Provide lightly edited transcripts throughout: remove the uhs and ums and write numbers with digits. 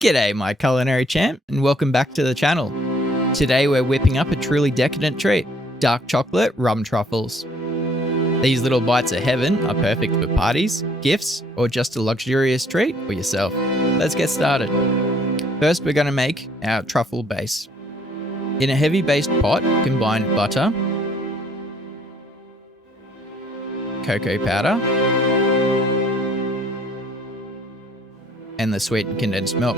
G'day my culinary champ and welcome back to the channel. Today we're whipping up a truly decadent treat, Dark Chocolate Rum Truffles. These little bites of heaven are perfect for parties, gifts, or just a luxurious treat for yourself. Let's get started. First we're going to make our truffle base. In a heavy based pot, combine butter, cocoa powder, and the sweetened condensed milk.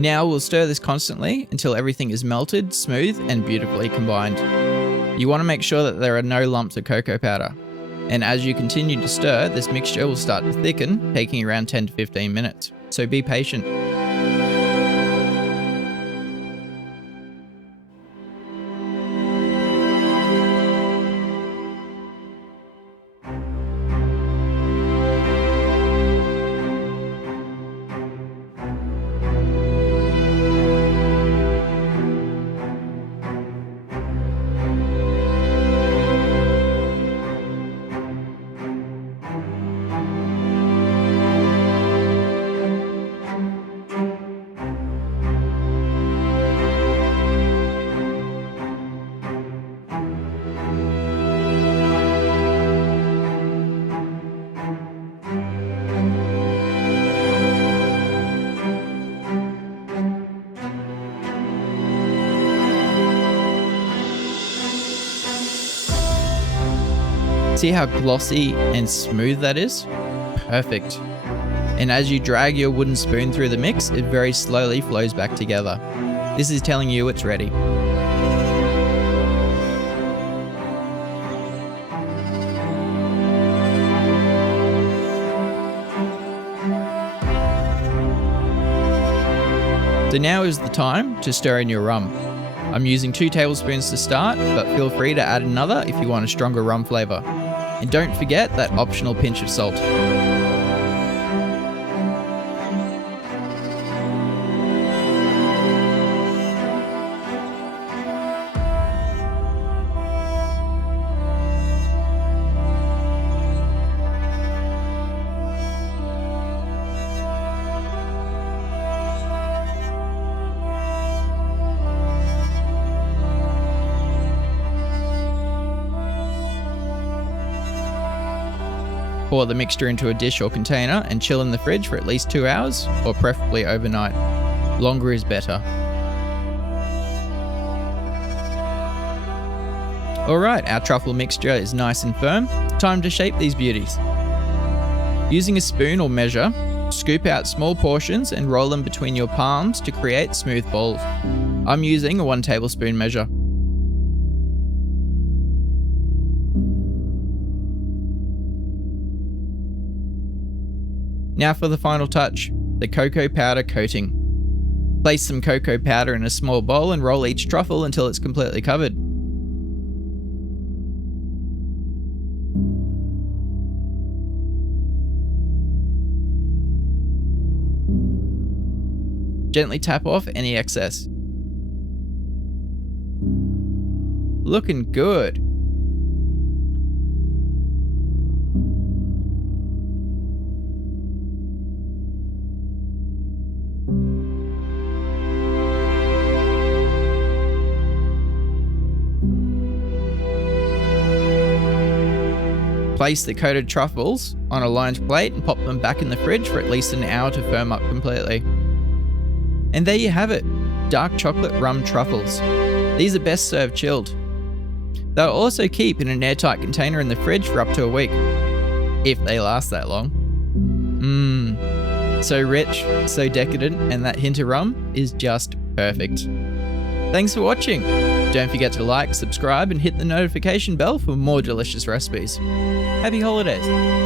Now we'll stir this constantly until everything is melted, smooth, and beautifully combined. You want to make sure that there are no lumps of cocoa powder. And as you continue to stir, this mixture will start to thicken, taking around 10 to 15 minutes. So be patient. See how glossy and smooth that is? Perfect. And as you drag your wooden spoon through the mix, it very slowly flows back together. This is telling you it's ready. So now is the time to stir in your rum. I'm using 2 tablespoons to start, but feel free to add another if you want a stronger rum flavour. And don't forget that optional pinch of salt. Pour the mixture into a dish or container and chill in the fridge for at least 2 hours, or preferably overnight. Longer is better. Alright, our truffle mixture is nice and firm. Time to shape these beauties. Using a spoon or measure, scoop out small portions and roll them between your palms to create smooth balls. I'm using a 1 tablespoon measure. Now for the final touch, the cocoa powder coating. Place some cocoa powder in a small bowl and roll each truffle until it's completely covered. Gently tap off any excess. Looking good. Place the coated truffles on a lined plate and pop them back in the fridge for at least an hour to firm up completely. And there you have it, Dark Chocolate Rum Truffles. These are best served chilled. They'll also keep in an airtight container in the fridge for up to a week, if they last that long. So rich, so decadent, and that hint of rum is just perfect. Thanks for watching. Don't forget to like, subscribe, and hit the notification bell for more delicious recipes. Happy holidays!